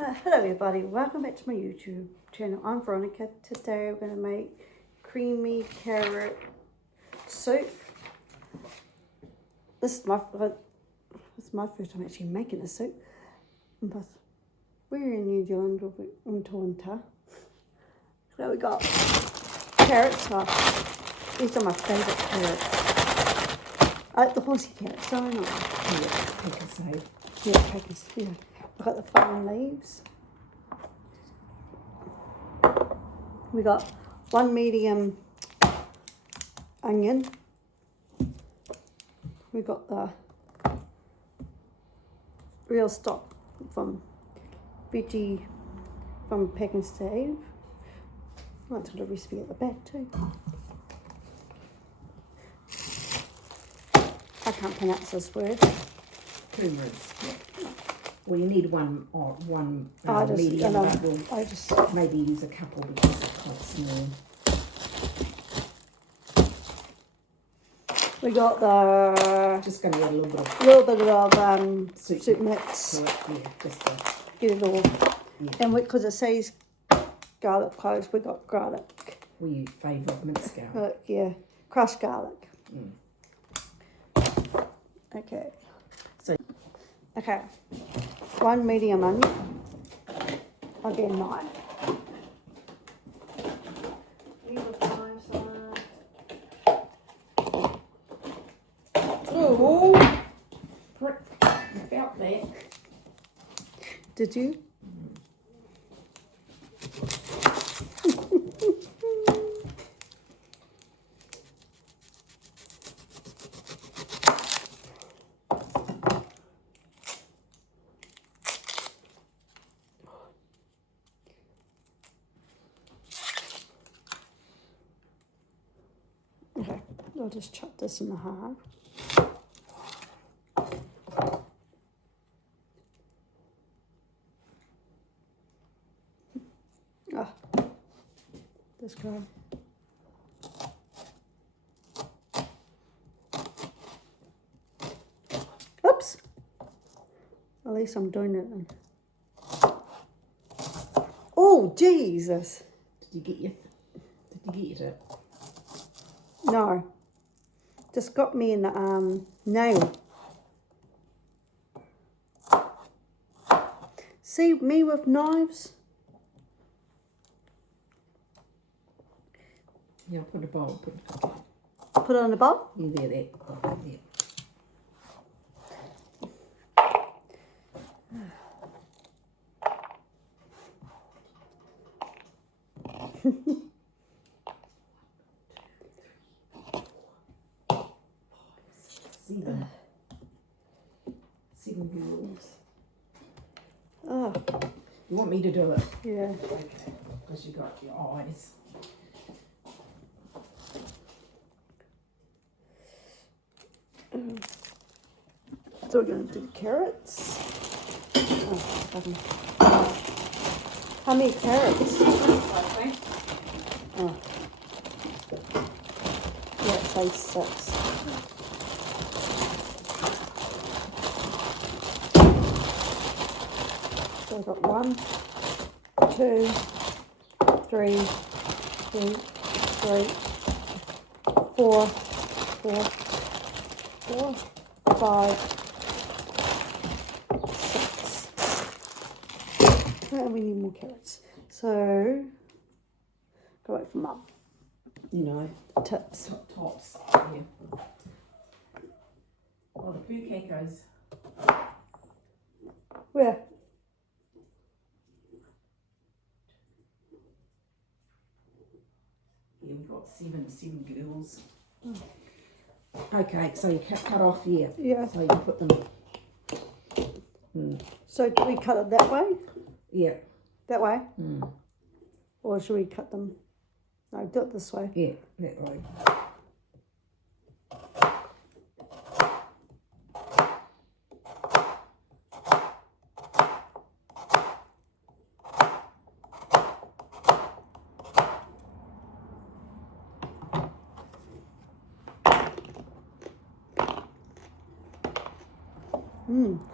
Hello everybody, welcome back to my YouTube channel. I'm Veronica. Today we're going to make creamy carrot soup. This is my first time actually making a soup. But we're in New Zealand, we're in Toronto. So we got carrots. These are my favourite carrots. I like the horsey carrots, don't I? Yeah, Pecos, yeah. I've got the fine leaves. We got one medium onion. We got the real stock from veggie from Pecos Stave. Oh, it's got a recipe at the back too. I can't pronounce this word. Turmeric. Yeah. Well, you need one medium, but we'll maybe use a couple because it's quite small. We got the Just going to add a little bit of soup mix. To it. Yeah, just to Get it all. Yeah. And because it says garlic cloves, we got garlic. We favour minced garlic. Yeah, crushed garlic. Mm. Okay. So. Okay. One medium onion. Again, 9. Oh, prick! You felt that. Did you? Okay, I'll just chop this in half. Ah, this guy. Oops. At least I'm doing it then. Oh, Jesus. Did you get it? No. Just got me in the nail. See me with knives? Yeah, put a bowl. Put it on the bowl? Yeah, there. Seven girls. Oh. You want me to do it? Yeah. Okay, because you got your eyes. So we're going to do the carrots. How many carrots? Oh. Yeah, it says 6. So I've got 1, 2, 3, 4, 5, 6. And we need more carrots. So, go wait for Mum. You know, Tips. tops. Yeah. Oh, the poo caco's. Where? Yeah, we've got seven girls. Okay, so you cut off here. Yeah. So you can put them. So do we cut it that way? Yeah. That way? Or should we cut them? No, do it this way. Yeah, that way.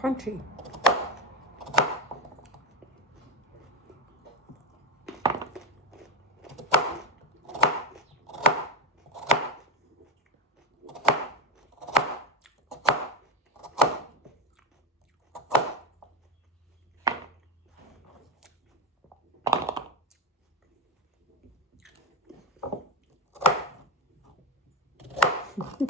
Crunchy. Hey,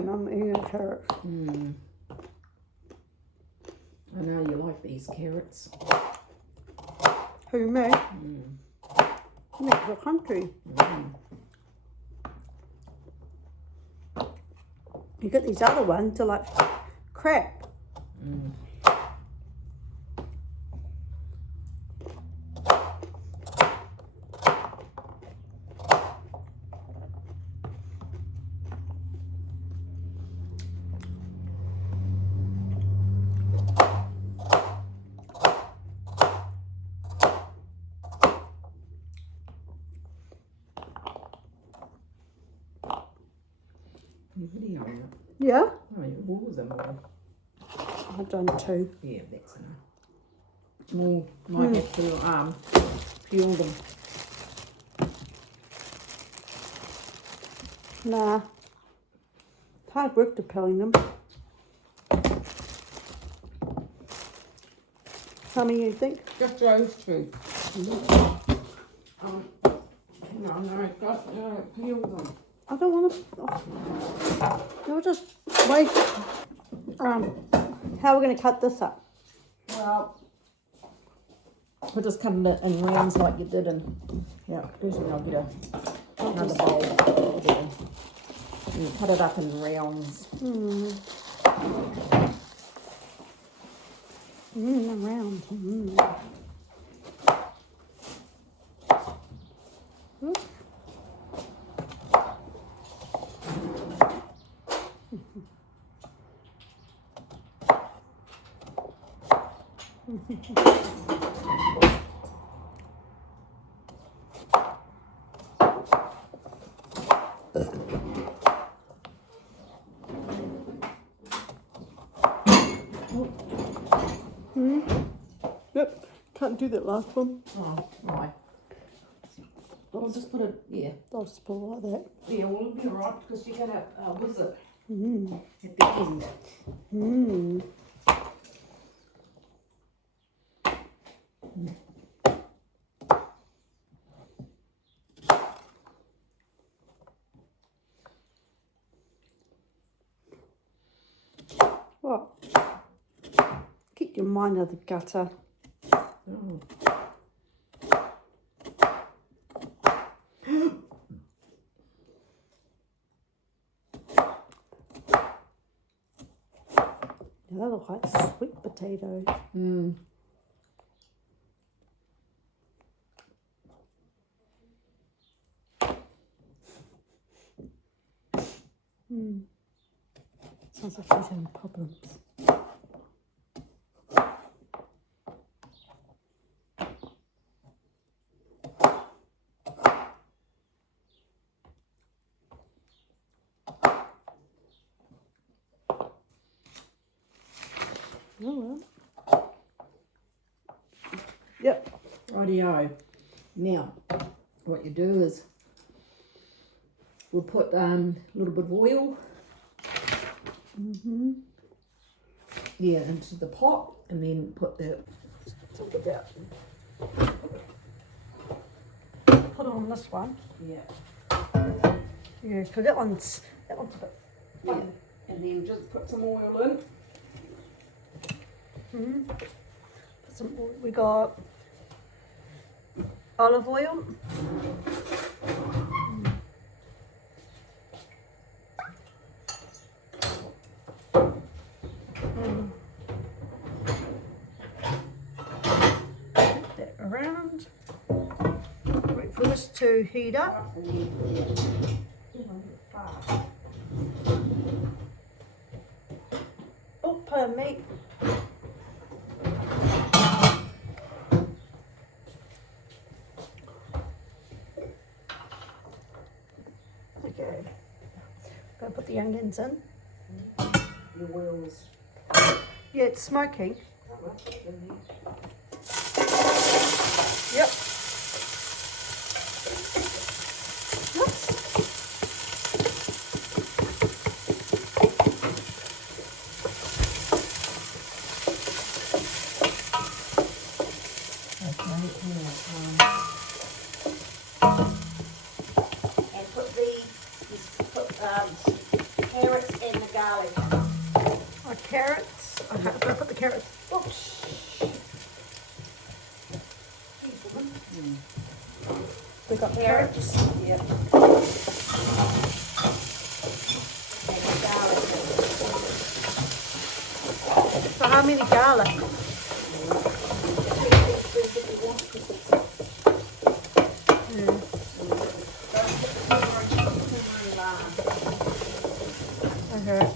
Mum, eating carrots. I know you like these carrots. Who, me? Next the country. You get these other ones, they're like crap. Video on it. Yeah? Oh, what was them all? I've done 2. Yeah, that's enough. More might have to peel them. Nah. It's hard work to peeling them. How many you think? Just those 2. No, peel them. I don't want to. You'll just wait. How are we going to cut this up? Well, we're just cutting it in rounds like you did, and yeah, usually I'll get another bowl. And you cut it up in rounds. Rounds. Yep, can't do that last one. Oh, right. I'll just put it, yeah. I'll just put it like that. Yeah, well, it'll be alright because you're going to whiz it at the end. What? Keep your mind out of the gutter. Oh. Yeah, that looks like sweet potatoes. Sounds like he's having problems. Oh well. Yep. Rightio. Now, what you do is we'll put a little bit of oil into the pot, and then put the Put on this one. yeah, Yeah, because that one's a bit funny. and then just put some oil in. Put some, we got olive oil. Put that around. Wait for this to heat up. Oh, pardon me. Okay. Gonna put the onions in. Your oil is Yeah, it's smoking. Yep. Oops. carrots and the garlic. Oh, carrots. Okay, I'm gonna put the carrots. Oops. We got carrots. Yep. And the garlic. So how many garlic? Okay.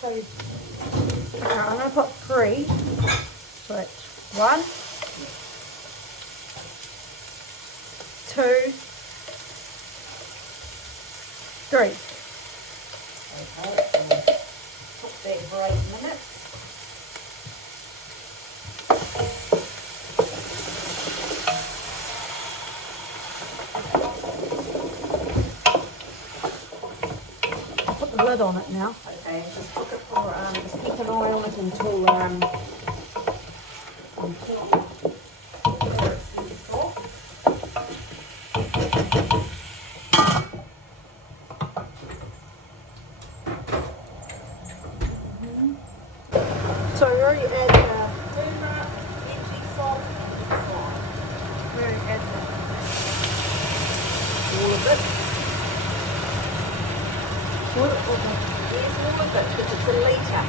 So, okay, I'm gonna put 3. So it's 1, 2, 3. Okay, and cook that for 8 minutes. I'll put the lid on it now. Okay, just cook it for, just keep an eye on it until the carrots get soft. So we already add Turmeric, veggie salt, and slime. we already add All of it. the Yes, all of it, because it's a litre.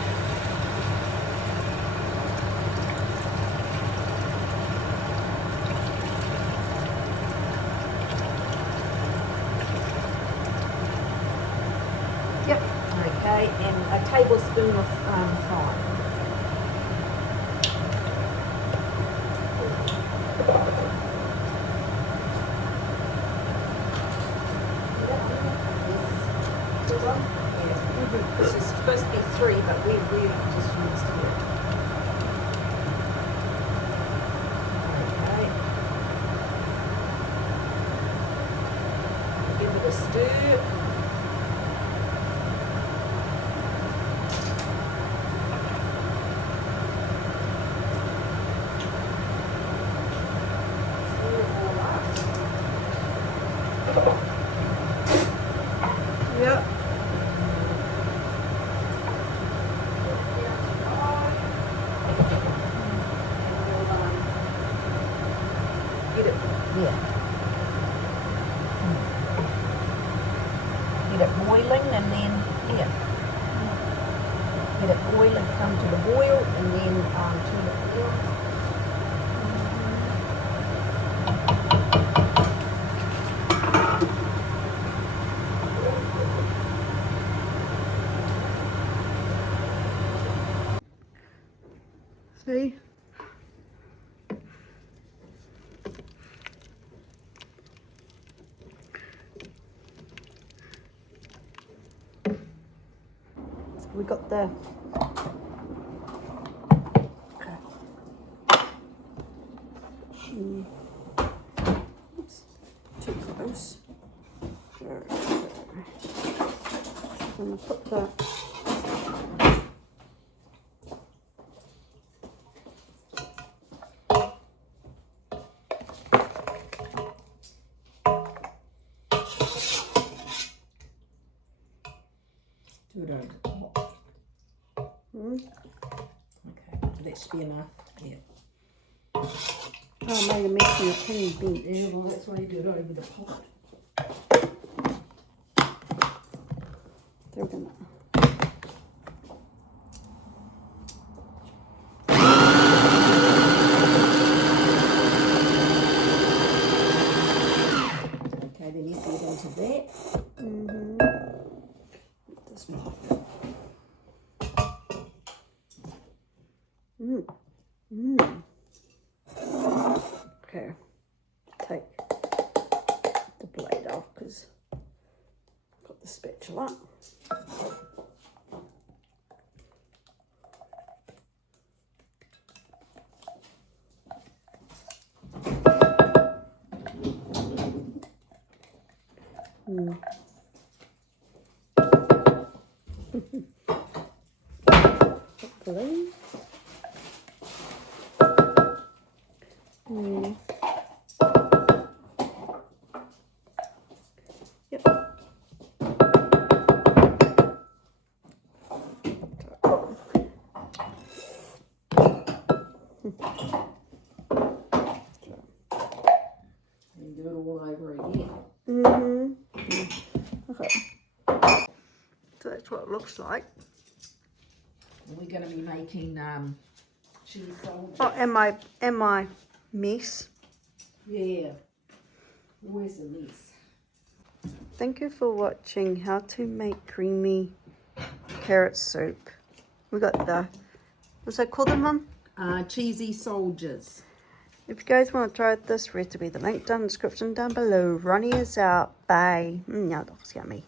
Yep. Okay, and a tablespoon of thyme. Yeah. This is supposed to be 3, but we just used 2. Okay. Give it a stir. Stir it all up. Yep. Get it, yeah. Get it boiling and then, yeah. Get it boiling, come to the boil and then turn it down. See? So we got the okay. Oops, too close. There. I'm gonna put the Do it over the top. Okay, that should be enough. Yeah. I made a mess in a tiny bench. Yeah, well, that's why you do it over the pot. They're gonna. Okay, then you get into that. This pot. Okay. Take the blade off because I've got the spatula. Hopefully. looks like. We're going to be making cheese soldiers. Oh, and my mess. Yeah. Always a mess. Thank you for watching how to make creamy carrot soup. We got the, what's that called, Mum? Cheesy soldiers. If you guys want to try this recipe, the link down in the description down below. Ronnie is out. Bye. That looks yummy.